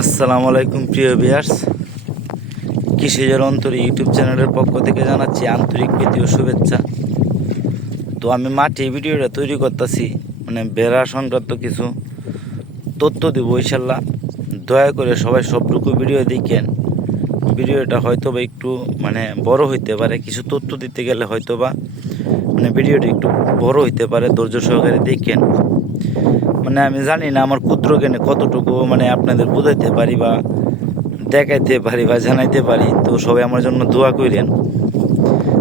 আসসালামু আলাইকুম, প্রিয় বিয়ার্স কৃষিজের অন্তর ইউটিউব চ্যানেলের পক্ষ থেকে জানাচ্ছি আন্তরিক প্রীতি ও শুভেচ্ছা। তো আমি মাঠে ভিডিওটা তৈরি করতেছি মানে বেড়া সংক্রান্ত কিছু তথ্য দেব ইনশাল্লাহ দয়া করে সবাই সবটুকু ভিডিও দেখেন। ভিডিওটা হয়তো বা একটু মানে বড় হইতে পারে, কিছু তথ্য দিতে গেলে হয়তো বা মানে ভিডিওটা একটু বড় হইতে পারে, ধৈর্য সহকারে দেখেন। মানে আমি জানি না আমার ক্ষুদ্র জ্ঞানে কতটুকু মানে আপনাদের বোঝাইতে পারি বা দেখাইতে পারি বা জানাইতে পারি। তো সবাই আমার জন্য দোয়া করেন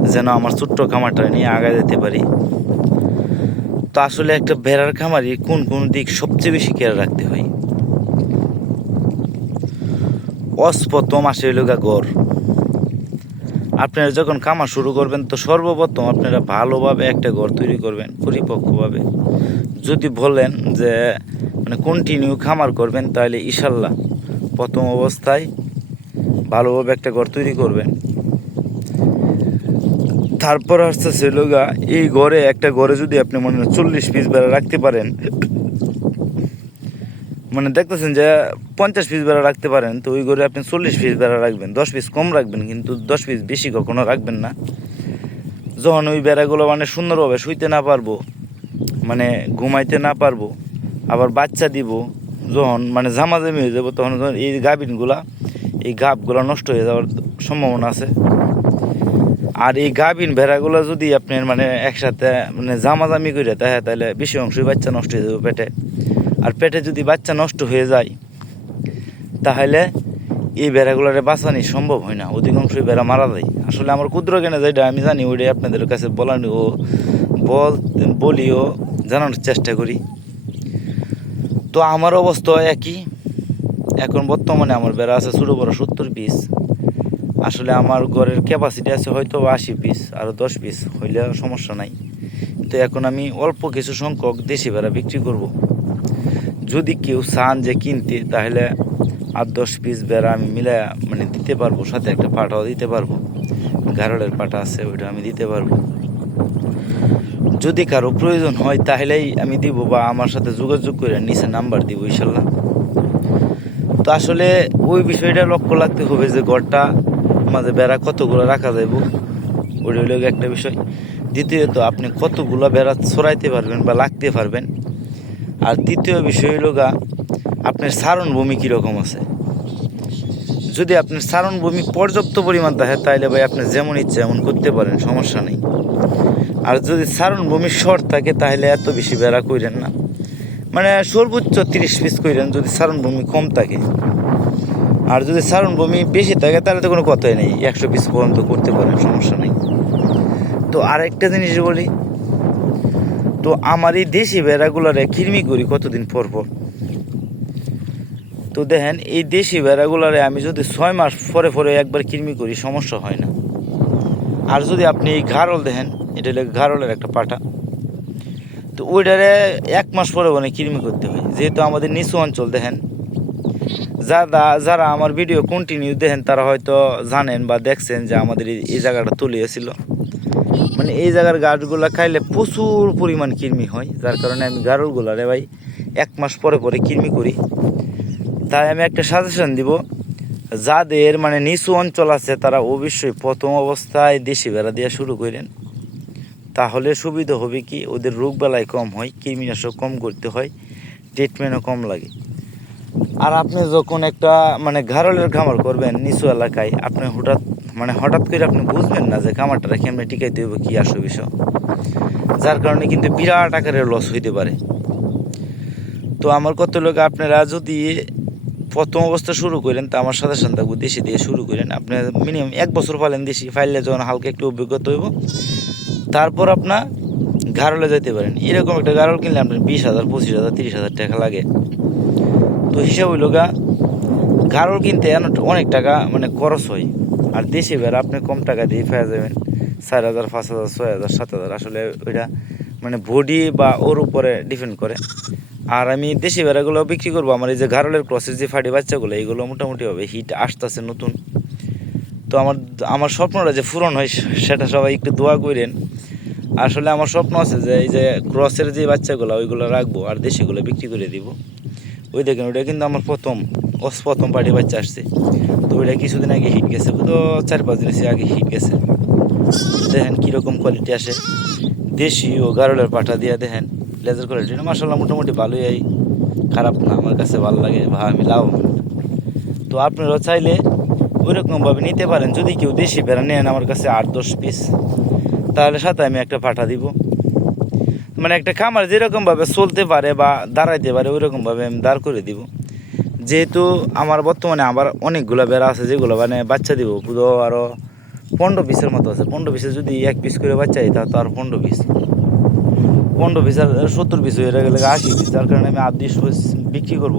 যেন আমার ছোট্ট খামারটা নিয়ে আগায় যেতে পারি। তো আসলে একটা ভেড়ার খামারি কোন কোন দিক সবচেয়ে বেশি খেয়াল রাখতে হয়? অস্পতম আসে গা গড়। আপনারা যখন খামার শুরু করবেন, তো সর্বপ্রথম আপনারা ভালোভাবে একটা ঘর তৈরি করবেন, পরিপক্কভাবে। যদি বলেন যে মানে কন্টিনিউ খামার করবেন, তাহলে ইশাল্লাহ প্রথম অবস্থায় ভালোভাবে একটা ঘর তৈরি করবেন। তারপর আসতেছে লোগা এই ঘরে একটা ঘরে যদি আপনি মনে হয় চল্লিশ পিস বেড়া রাখতে পারেন মানে দেখতেছেন যে পঞ্চাশ পিস বেড়া রাখতে পারেন, তো ওই ঘরে আপনি চল্লিশ পিস বেড়া রাখবেন, দশ পিস কম রাখবেন, কিন্তু দশ পিস বেশি কখনো রাখবেন না। যখন ওই বেড়াগুলো মানে সুন্দরভাবে শুইতে না পারব মানে ঘুমাইতে না পারব, আবার বাচ্চা দিব, যখন মানে জামাজামি হয়ে যাব, তখন এই গাভিনগুলা, এই গাবগুলো নষ্ট হয়ে যাওয়ার সম্ভাবনা আছে। আর এই গাভিন ভেড়াগুলো যদি আপনার মানে একসাথে মানে জামাজামি করে তাহলে তাহলে বেশি অংশই বাচ্চা নষ্ট হয়ে যাবে পেটে। আর পেটে যদি বাচ্চা নষ্ট হয়ে যায়, তাহলে এই বেড়াগুলোরে বাঁচানি সম্ভব হয় না, অধিকাংশই বেড়া মারা যায়। আসলে আমার ক্ষুদ্র জ্ঞানে যেটা আমি জানি, ওইটাই আপনাদের কাছে বলানি ও বল, বলিও জানানোর চেষ্টা করি। তো আমার অবস্থা একই। এখন বর্তমানে আমার বেড়া আছে ছোটো বড় সত্তর পিস আসলে আমার ঘরের ক্যাপাসিটি আছে হয়তো আশি পিস আরও দশ পিস হইলে সমস্যা নাই। তো এখন আমি অল্প কিছু সংখ্যক দেশি বেড়া বিক্রি করব। যদি কেউ চান যে কিনতে, তাহলে আট দশ পিস বেড়া আমি মিলে মানে দিতে পারব, সাথে একটা পাটাও দিতে পারব। গারলের পাটা আছে, ওইটা আমি দিতে পারব। যদি কারও প্রয়োজন হয়, তাহলেই আমি দিব বা আমার সাথে যোগাযোগ করে নিচে নাম্বার দিব, ইনশাল্লাহ। তো আসলে ওই বিষয়টা লক্ষ্য রাখতে হবে যে ঘরটা মাঝে বেড়া কতগুলো রাখা যাইব। ওইটা হইল একটা বিষয়। দ্বিতীয়ত, আপনি কতগুলো বেড়া ছড়াইতে পারবেন বা লাগতে পারবেন। আর তৃতীয় বিষয় হইল গা আপনার সারণ ভূমি কীরকম আছে। যদি আপনার সারণ ভূমি পর্যাপ্ত পরিমাণ থাকে, তাহলে ভাই আপনি যেমন ইচ্ছা এমন করতে পারেন, সমস্যা নেই। আর যদি সারণ ভূমি শর্ট থাকে, তাহলে এত বেশি বেড়া কইরেন না। মানে সর্বোচ্চ তিরিশ পিস কইরেন যদি সারণ ভূমি কম থাকে। আর যদি সারণ ভূমি বেশি থাকে, তাহলে তো কোনো কথাই নেই। একশো পিস পর্যন্ত করতে পারেন, সমস্যা নেই। তো আরেকটা জিনিস বলি। তো আমার এই দেশি বেড়াগুলারে কিরমি করি কতদিন পর পর? তো দেখেন, এই দেশি বেড়াগুলারে আমি যদি ছয় মাস পরে পরে একবার কিরমি করি, সমস্যা হয় না। আর যদি আপনি এই ঘাড়ল দেখেন এটা হলো ঘাড়লের একটা পাটা। তো ওইটারে এক মাস পরে মানে কৃমি করতে হয়। যেহেতু আমাদের নিচু অঞ্চল, দেখেন। যারা যারা আমার ভিডিও কন্টিনিউ দেখেন, তারা হয়তো জানেন বা দেখছেন যে আমাদের এই- জায়গাটা তুলিয়েছিল মানে এই জায়গার গাছগুলো খাইলে প্রচুর পরিমাণ কৃমি হয়। যার কারণে আমি গাড়লগুলারে ভাই এক মাস পরে পরে কৃমি করি। তাই আমি একটা সাজেশন দিব, যাদের মানে নিচু অঞ্চল আছে, তারা অবশ্যই প্রথম অবস্থায় দেশি বেড়া দেওয়া শুরু করেন। তাহলে সুবিধা হবে কি? ওদের রোগ বেলায় কম হয়, কৃমিনাশক কম করতে হয় ট্রিটমেন্টও কম লাগে। আর আপনি যখন একটা মানে ঘাড়লের খামার করবেন নিচু এলাকায়, আপনি হঠাৎ মানে হঠাৎ করে আপনি বুঝবেন না যে খামারটা কেমনে টিকাইতে হবে, কী আসো বিষয়। যার কারণে কিন্তু বিরাট আকারের লস হইতে পারে। তো আমার কত লোক আপনারা যদি প্রথম অবস্থা শুরু করেন, তা আমার সাথে সাথে দেশি দিয়ে শুরু করেন, আপনি মিনিমাম এক বছর ফালেন দেশি ফাইলে যখন হালকা একটু অভিজ্ঞতা হইব তারপর আপনার গারলে যেতে পারেন। এরকম একটা গারল কিনলে আপনার বিশ হাজার, পঁচিশ হাজার, তিরিশ হাজার টাকা লাগে। তো হিসাব হইল গা, গারল কিনতে অনেক টাকা মানে খরচ হয়। আর দেশি বেড়া আপনি কম টাকা দিয়ে পেয়ে যাবেন। চার হাজার, পাঁচ হাজার, ছয় হাজার, সাত হাজার আসলে ওইটা মানে বডি বা ওর উপরে ডিপেন্ড করে। আর আমি দেশি বেড়াগুলো বিক্রি করব, আমার এই যে ঘারলের ক্রসের যে ফাটি বাচ্চাগুলো এইগুলো মোটামুটি হবে হিট আসতেছে নতুন। তো আমার আমার স্বপ্নটা যে পূরণ হয়, সেটা সবাই একটু দোয়া করেন আসলে আমার স্বপ্ন আছে যে, এই যে ক্রসের যে বাচ্চাগুলো, ওইগুলো রাখব আর দেশিগুলো বিক্রি করে দিব। ওই দেখেন, ওইটা কিন্তু আমার প্রথম প্রথম পার্টি বাচ্চা আসছে। তো ওইটা কিছুদিন আগে হিট গেছে তো চার পাঁচ দিন আগে হিট গেছে। দেখেন কীরকম কোয়ালিটি আসে। দেশি ও গারলের পাঠা দিয়ে দেখেন লেজার কোয়ালিটি মাসাল্লাহ মোটামুটি ভালোই, খারাপ না, আমার কাছে ভালো লাগে বা আমি লাভ তো আপনারাও চাইলে ওইরকমভাবে নিতে পারেন। যদি কেউ দেশি ভেড়া নেন আমার কাছে আট, দশ পিস তাহলে সাথে আমি একটা পাঠা দিব। মানে একটা খামার যেরকমভাবে চলতে পারে বা দাঁড়াইতে পারে, ওইরকমভাবে আমি দাঁড় করে দিব। যেহেতু আমার বর্তমানে আবার অনেকগুলো বেড়া আছে, যেগুলো মানে বাচ্চা দিব। পুরো আরও পনেরো পিসের মতো আছে। পনেরো পিসে যদি এক পিস করে বাচ্চা দিই, তাহলে তো আর পনেরো পিস পনেরো পিস আর সত্তর পিস হয়ে গেলে আশি পিস, যার কারণে আমি আট পিস বিক্রি করব।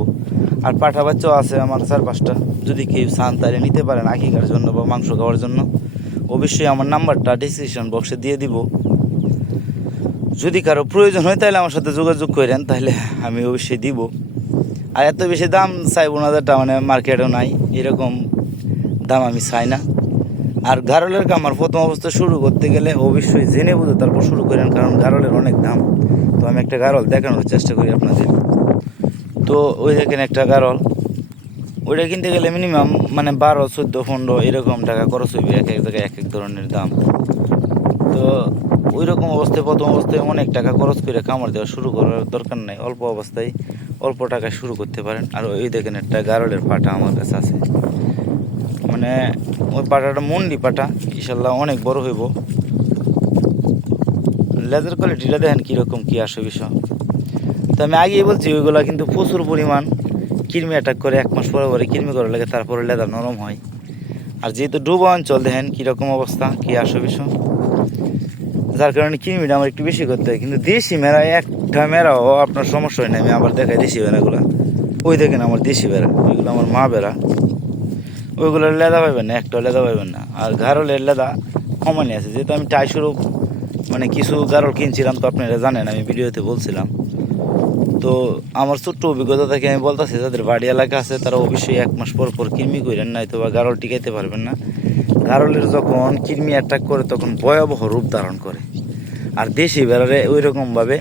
আর পাঠা বাচ্চাও আছে আমার চার পাঁচটা। যদি কেউ চান তাহলে নিতে পারেন আকিকার জন্য বা মাংস খাওয়ার জন্য। অবশ্যই আমার নাম্বারটা ডিসক্রিপশন বক্সে দিয়ে দিব। যদি কারও প্রয়োজন হয় তাহলে আমার সাথে যোগাযোগ করেন, তাহলে আমি অবশ্যই দিব। আর এত বেশি দাম চাইব না মানে মার্কেটও নাই। এরকম দাম আমি চাই না। আর গারলের কামার প্রথম অবস্থা শুরু করতে গেলে অবশ্যই জেনে বুঝে তারপর শুরু করেন, কারণ গারলের অনেক দাম। তো আমি একটা গারল দেখানোর চেষ্টা করি আপনাদের। তো ওই দেখেন একটা গারল। ওইটা কিনতে গেলে মিনিমাম মানে বারো, চোদ্দ, পনেরো এরকম টাকা খরচ হইবে এক এক জায়গায়, এক এক ধরনের দাম। তো ওই রকম অবস্থায়, প্রথম অবস্থায় অনেক টাকা খরচ করে খামার দেওয়া শুরু করার দরকার নাই। অল্প অবস্থায় অল্প টাকায় শুরু করতে পারেন। আর ওই দেখেন একটা গারলের পাটা আমার কাছে আছে। মানে ওই পাটাটা মন্ডি পাটা, ইনশাল্লাহ অনেক বড় হইব। লেজার কোয়ালিটিটা দেখেন কীরকম কী আসে বিষয়। তো আমি আগেই বলছি, ওইগুলা কিন্তু প্রচুর পরিমাণ কৃমি অ্যাটাক করে, এক মাস পরে পরে কৃমি করা লাগে, তারপরে লেদার নরম হয়। আর যেহেতু ডুবা অঞ্চল, দেখেন কীরকম অবস্থা, কী আসে বিষয়। যার কারণে কৃমিটা আমার একটু বেশি করতে হয়, কিন্তু দেশি মেরা, একটা মেরাও আপনার সমস্যা হয় না, আমি আবার দেখাই দেশি বেড়াগুলো ওই দেখেন আমার দেশি বেড়া ওইগুলো আমার মা বেড়া ওইগুলোর লেদা পাইবেন না একটা লেদা পাইবেন না। আর গারলের লেদা কমানি আছে, যেহেতু আমি টাই স্বরূপ মানে কিছু গারল কিনছিলাম, তো আপনারা জানেন, আমি ভিডিওতে বলছিলাম। তো আমার ছোট্ট অভিজ্ঞতা থেকে আমি বলতেছি, যাদের বাড়ি এলাকা আছে, তারা অবশ্যই এক মাস পর পর কৃমি করেন নাই তো বা গারল টিকাইতে পারবেন না। গারলের যখন কৃমি অ্যাটাক করে, তখন ভয়াবহ রূপ ধারণ করে। আর দেশি বেড়ারে ওই রকমভাবে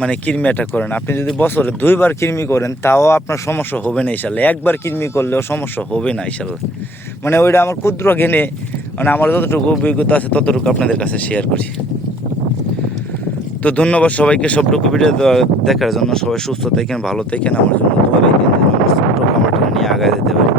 মানে কৃমি অ্যাটাক করেন। আপনি যদি বছরে দুইবার কৃমি করেন, তাও আপনার সমস্যা হবে না ইশাল্লাহ একবার কৃমি করলেও সমস্যা হবে না ইশাল্লাহ মানে ওইটা আমার ক্ষুদ্র ঘেনে মানে আমার যতটুকু অভিজ্ঞতা আছে ততটুকু আপনাদের কাছে শেয়ার করি। তো ধন্যবাদ সবাইকে, সবটুকু ভিডিও দেখার জন্য। সবাই সুস্থ থাকেন, ভালো থাকেন। আমার জন্য দোয়া আমার ছোট্ট নিয়ে আগায় যেতে পারি।